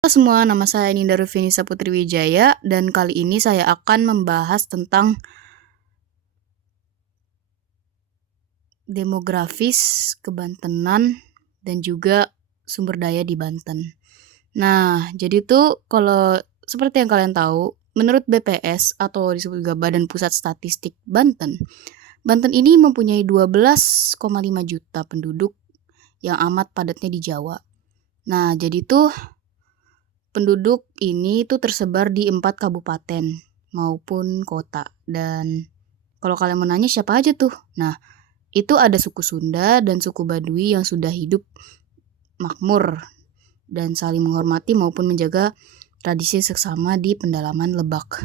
Halo semua, nama saya Ninda Rufinisa Putri Wijaya dan kali ini saya akan membahas tentang demografis kebantenan dan juga sumber daya di Banten. Nah, jadi tuh kalau seperti yang kalian tahu, menurut BPS atau disebut juga Badan Pusat Statistik Banten, Banten ini mempunyai 12,5 juta penduduk yang amat padatnya di Jawa. Nah, jadi tuh penduduk ini tuh tersebar di 4 kabupaten maupun kota. Dan kalau kalian menanya siapa aja tuh? Nah, itu ada suku Sunda dan suku Baduy yang sudah hidup makmur dan saling menghormati maupun menjaga tradisi seksama di pendalaman Lebak.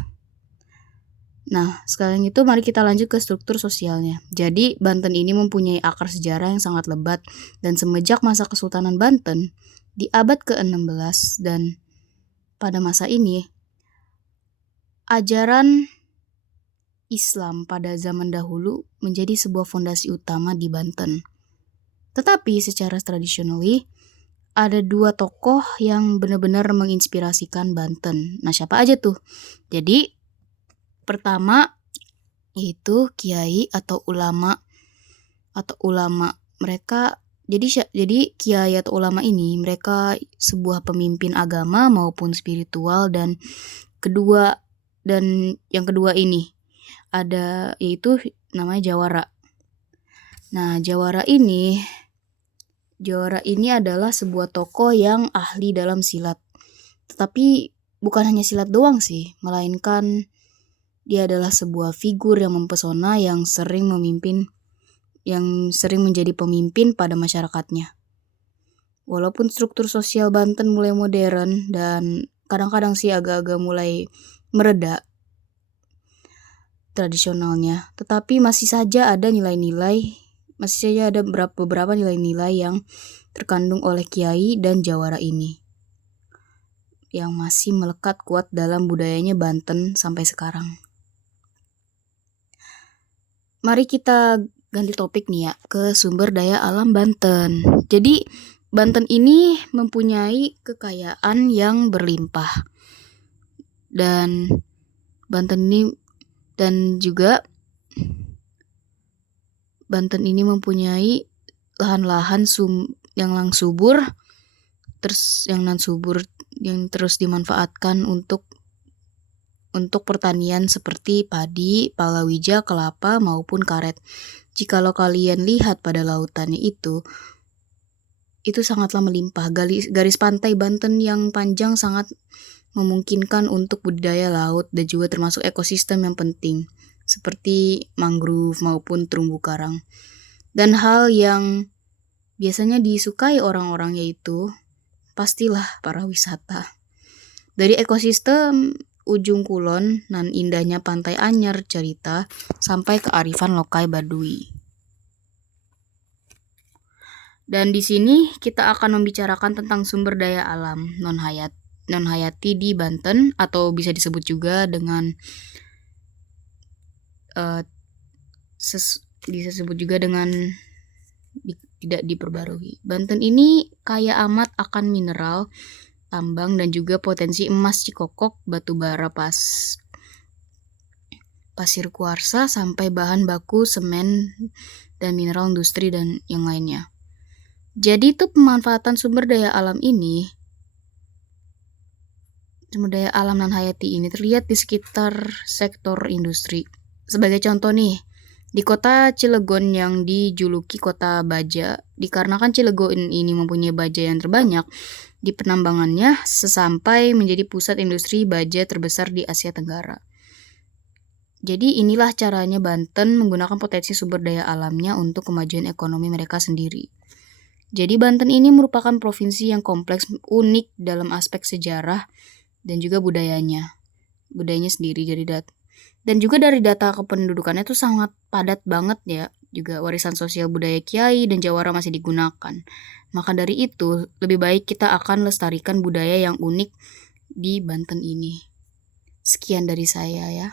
Nah, sekalian itu mari kita lanjut ke struktur sosialnya. Jadi, Banten ini mempunyai akar sejarah yang sangat lebat dan semenjak masa Kesultanan Banten di abad ke-16 dan pada masa ini ajaran Islam pada zaman dahulu menjadi sebuah fondasi utama di Banten. Tetapi secara tradisionally ada 2 tokoh yang benar-benar menginspirasikan Banten. Nah, siapa aja tuh? Jadi pertama yaitu kiai atau ulama mereka jadi kiai atau ulama ini mereka sebuah pemimpin agama maupun spiritual dan yang kedua ini ada yaitu namanya Jawara. Nah, Jawara ini adalah sebuah tokoh yang ahli dalam silat. Tetapi bukan hanya silat doang sih, melainkan dia adalah sebuah figur yang mempesona yang sering menjadi pemimpin pada masyarakatnya. Walaupun struktur sosial Banten mulai modern dan kadang-kadang sih agak-agak mulai mereda tradisionalnya, tetapi masih saja ada beberapa nilai-nilai yang terkandung oleh kiai dan Jawara ini yang masih melekat kuat dalam budayanya Banten sampai sekarang. Mari kita ganti topik nih ya ke sumber daya alam Banten. Jadi Banten ini mempunyai kekayaan yang berlimpah. Dan Banten ini mempunyai lahan-lahan yang subur yang non-subur yang terus dimanfaatkan untuk pertanian seperti padi, palawija, kelapa maupun karet. Jikalau kalian lihat pada lautannya itu sangatlah melimpah. Garis pantai Banten yang panjang sangat memungkinkan untuk budidaya laut dan juga termasuk ekosistem yang penting seperti mangrove maupun terumbu karang. Dan hal yang biasanya disukai orang-orang yaitu pastilah para wisata. Dari ekosistem ujung kulon nan indahnya pantai Anyar cerita sampai kearifan lokal Baduy. Dan di sini kita akan membicarakan tentang sumber daya alam non hayati di Banten atau bisa disebut juga dengan tidak diperbarui. Banten ini kaya amat akan mineral tambang dan juga potensi emas cikokok, batu bara pasir kuarsa sampai bahan baku semen dan mineral industri dan yang lainnya. Jadi itu pemanfaatan sumber daya alam non hayati ini terlihat di sekitar sektor industri. Sebagai contoh nih, di kota Cilegon yang dijuluki kota baja, dikarenakan Cilegon ini mempunyai baja yang terbanyak di penambangannya sesampai menjadi pusat industri baja terbesar di Asia Tenggara. Jadi inilah caranya Banten menggunakan potensi sumber daya alamnya untuk kemajuan ekonomi mereka sendiri. Jadi Banten ini merupakan provinsi yang kompleks, unik dalam aspek sejarah dan juga budayanya sendiri. Dan juga dari data kependudukannya itu sangat padat banget ya. Juga warisan sosial budaya kiai dan Jawara masih digunakan. Maka dari itu, lebih baik kita akan lestarikan budaya yang unik di Banten ini. Sekian dari saya ya.